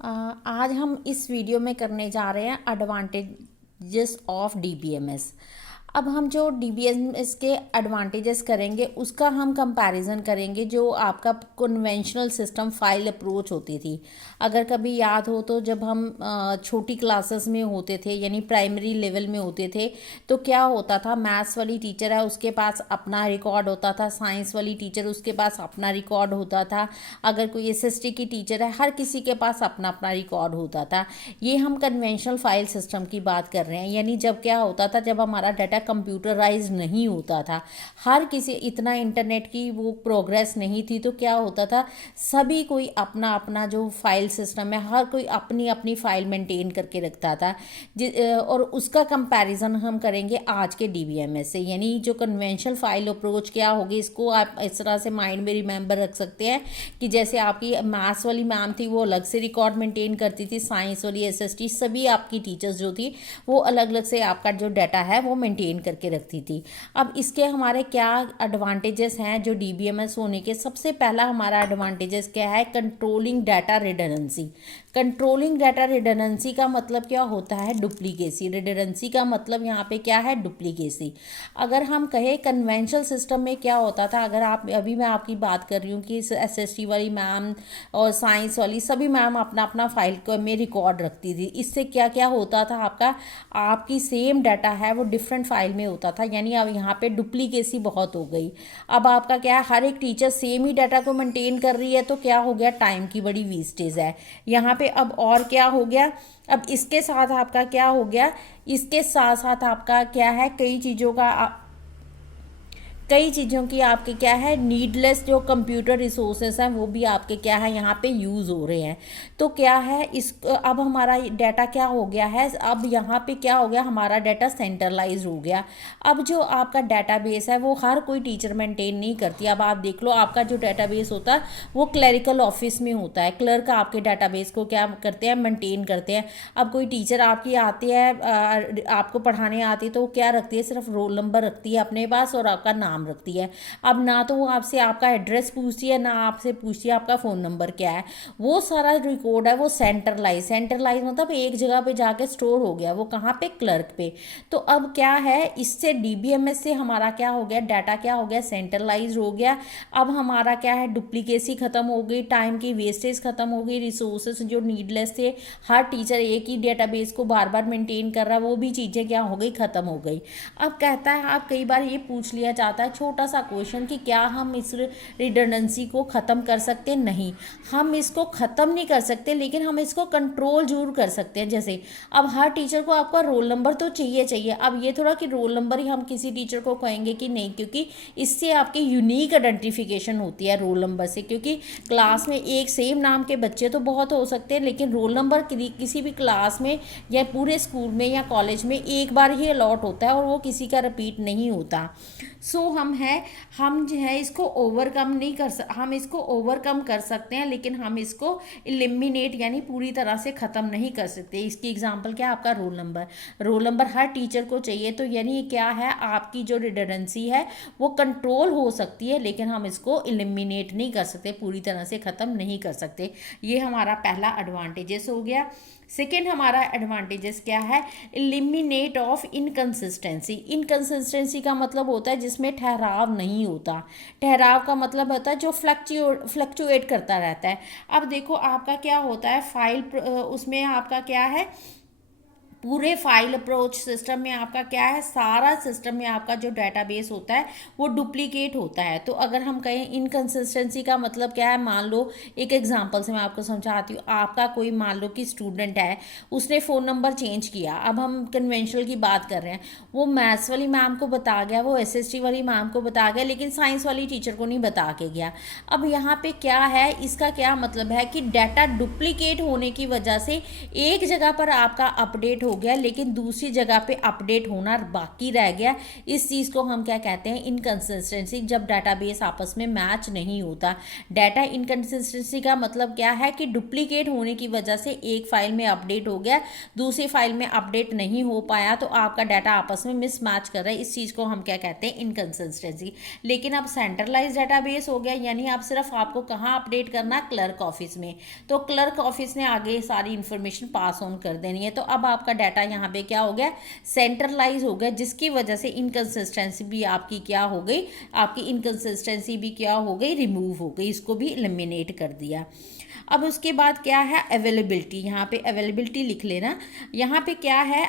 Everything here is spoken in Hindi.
अ, आज हम इस वीडियो में करने जा रहे हैं एडवांटेजेस ऑफ डीबीएमएस। अब हम जो डीबीएमएस के एडवांटेजेस करेंगे उसका हम कंपैरिजन करेंगे जो आपका कन्वेंशनल सिस्टम फाइल अप्रोच होती थी। अगर कभी याद हो तो जब हम छोटी क्लासेस में होते थे यानी प्राइमरी लेवल में होते थे तो क्या होता था, मैथ्स वाली टीचर है उसके पास अपना रिकॉर्ड होता था, साइंस वाली टीचर उसके पास अपना रिकॉर्ड होता था, अगर कोई एसएसटी की टीचर है हर किसी के पास अपना अपना रिकॉर्ड होता था। ये हम कन्वेंशनल फाइल सिस्टम की बात कर रहे हैं, यानी जब क्या होता था, जब हमारा डाटा कंप्यूटराइज नहीं होता था, हर किसी इतना इंटरनेट की वो प्रोग्रेस नहीं थी, तो क्या होता था सभी कोई अपना अपना जो फाइल सिस्टम है हर कोई अपनी अपनी फाइल मेंटेन करके रखता था। और उसका कंपैरिजन हम करेंगे आज के डीबीएमएस से, यानी जो कन्वेंशनल फाइल अप्रोच क्या होगी, इसको आप इस तरह से माइंड में रिमेंबर रख सकते हैं कि जैसे आपकी मैथ्स वाली मैम थी वो अलग से रिकॉर्ड मेंटेन करती थी, साइंस वाली एसएसटी सभी आपकी टीचर्स जो थी वो अलग अलग से आपका जो डाटा है वो मेंटेन करके रखती थी। अब इसके हमारे क्या एडवांटेजेस हैं जो डीबीएमएस होने के? सबसे पहला हमारा एडवांटेजेस क्या है? Controlling data redundancy. Controlling data redundancy का मतलब क्या होता है? डुप्लीकेसी। रिडंडेंसी का मतलब यहाँ पे क्या है? डुप्लीकेसी। अगर हम कहें कन्वेंशनल सिस्टम में क्या होता था, अगर आप अभी मैं आपकी बात कर रही हूँ कि एसएसटी वाली मैम और साइंस वाली सभी मैम अपना अपना फाइल को में रिकॉर्ड रखती थी, इससे क्या क्या होता था, आपकी सेम डाटा है वो डिफरेंट फाइल में होता था, यानी अब यहाँ पे डुप्लीकेसी बहुत हो गई। अब आपका क्या है, हर एक टीचर सेम ही डाटा को मेंटेन कर रही है, तो क्या हो गया, टाइम की बड़ी वेस्टेज है यहाँ पे। अब और क्या हो गया, अब इसके साथ आपका क्या हो गया, इसके साथ साथ आपका क्या है, कई चीज़ों की आपके क्या है, नीडलेस जो कंप्यूटर रिसोर्सेस हैं वो भी आपके क्या है यहाँ पे यूज़ हो रहे हैं। तो क्या है इस अब हमारा डाटा क्या हो गया है, अब यहाँ पे क्या हो गया, हमारा डाटा सेंट्रलाइज हो गया। अब जो आपका डाटाबेस है वो हर कोई टीचर मेंटेन नहीं करती। अब आप देख लो, आपका जो डाटाबेस होता है वो क्लरिकल ऑफिस में होता है, क्लर्क आपके डाटाबेस को क्या करते हैं, मेंटेन करते हैं। अब कोई टीचर आपकी आती है, आपको पढ़ाने आती है, तो वो क्या रखती है, सिर्फ रोल नंबर रखती है अपने पास और आपका नाम रखती है। अब ना तो वो आपसे आपका एड्रेस पूछती है, ना आपसे पूछती है आपका फ़ोन नंबर क्या है। वो सारा रिकॉर्ड है वो सेंट्रलाइज मतलब एक जगह पे जाके स्टोर हो गया, वो कहाँ पे, क्लर्क पे। तो अब क्या है, इससे डीबीएमएस से हमारा क्या हो गया, डाटा क्या हो गया, सेंट्रलाइज हो गया। अब हमारा क्या है, डुप्लीकेसी खत्म हो गई, टाइम की वेस्टेज खत्म हो गई, रिसोर्सेज जो नीडलेस थे, हर टीचर एक ही डेटाबेस को बार बार मेंटेन कर रहा है, वो भी चीज़ें क्या हो गई, खत्म हो गई। अब कहता है, आप कई बार ये पूछ लिया जाता है छोटा सा क्वेश्चन कि क्या हम इस रिडंडेंसी को ख़त्म कर सकते हैं? नहीं, हम इसको ख़त्म नहीं कर सकते, लेकिन हम इसको कंट्रोल जरूर कर सकते हैं। जैसे अब हर टीचर को आपका रोल नंबर तो चाहिए। अब ये थोड़ा कि रोल नंबर ही हम किसी टीचर को कहेंगे कि नहीं, क्योंकि इससे आपकी यूनिक आइडेंटिफिकेशन होती है रोल नंबर से, क्योंकि क्लास में एक सेम नाम के बच्चे तो बहुत हो सकते हैं, लेकिन रोल नंबर किसी भी क्लास में या पूरे स्कूल में या कॉलेज में एक बार ही अलॉट होता है और वो किसी का रिपीट नहीं होता। सो हम जो है इसको ओवरकम नहीं कर हम इसको ओवरकम कर सकते हैं, लेकिन हम इसको एलिमिनेट यानी पूरी तरह से ख़त्म नहीं कर सकते। इसकी एग्जांपल क्या है, आपका रोल नंबर हर टीचर को चाहिए, तो यानी क्या है, आपकी जो रिडंडेंसी है वो कंट्रोल हो सकती है, लेकिन हम इसको एलिमिनेट नहीं कर सकते, पूरी तरह से ख़त्म नहीं कर सकते। ये हमारा पहला एडवांटेजेस हो गया। सेकेंड हमारा एडवांटेजेस क्या है, एलिमिनेट ऑफ इनकन्सिस्टेंसी का मतलब होता है जिसमें ठहराव नहीं होता। ठहराव का मतलब होता है जो फ्लक्चुएट करता रहता है। अब देखो आपका क्या होता है, फाइल उसमें आपका क्या है, पूरे फाइल अप्रोच सिस्टम में आपका क्या है, सारा सिस्टम में आपका जो डाटाबेस होता है वो डुप्लीकेट होता है। तो अगर हम कहें इनकन्सिस्टेंसी का मतलब क्या है, मान लो एक एग्जांपल से मैं आपको समझाती हूँ। आपका कोई मान लो कि स्टूडेंट है, उसने फ़ोन नंबर चेंज किया, अब हम कन्वेंशनल की बात कर रहे हैं, वो मैथ्स वाली मैम को बता गया, वो एसएसटी वाली मैम को बता गया, लेकिन साइंस वाली टीचर को नहीं बता के गया। अब यहाँ पे क्या है, इसका क्या मतलब है कि डाटा डुप्लीकेट होने की वजह से एक जगह पर आपका अपडेट हो गया लेकिन दूसरी जगह पे अपडेट होना बाकी रह गया, इस चीज़ को हम क्या कहते हैं, इनकंसिस्टेंसी। जब डाटाबेस आपस में मैच नहीं होता, डाटा इनकंसिस्टेंसी का मतलब क्या है कि डुप्लीकेट होने की वजह से एक फाइल में अपडेट हो गया, दूसरी फाइल में अपडेट नहीं हो पाया, तो आपका डाटा आपस में मिसमैच कर रहा है, इस चीज़ को हम क्या कहते हैं, इनकंसिस्टेंसी। लेकिन अब सेंट्रलाइज डाटाबेस हो गया, यानी अब सिर्फ आपको कहाँ अपडेट करना, क्लर्क ऑफिस में, तो क्लर्क ऑफिस ने आगे सारी इंफॉर्मेशन पास ऑन कर देनी है। तो अब आपका डाटा यहाँ पे क्या हो गया, सेंट्रलाइज हो गया, जिसकी वजह से इनकंसिस्टेंसी भी आपकी क्या हो गई, आपकी इनकंसिस्टेंसी भी क्या हो गई, रिमूव हो गई, इसको भी एलिमिनेट कर दिया। अब उसके बाद क्या है, अवेलेबिलिटी। यहाँ पे अवेलेबिलिटी लिख लेना। यहाँ पे क्या है,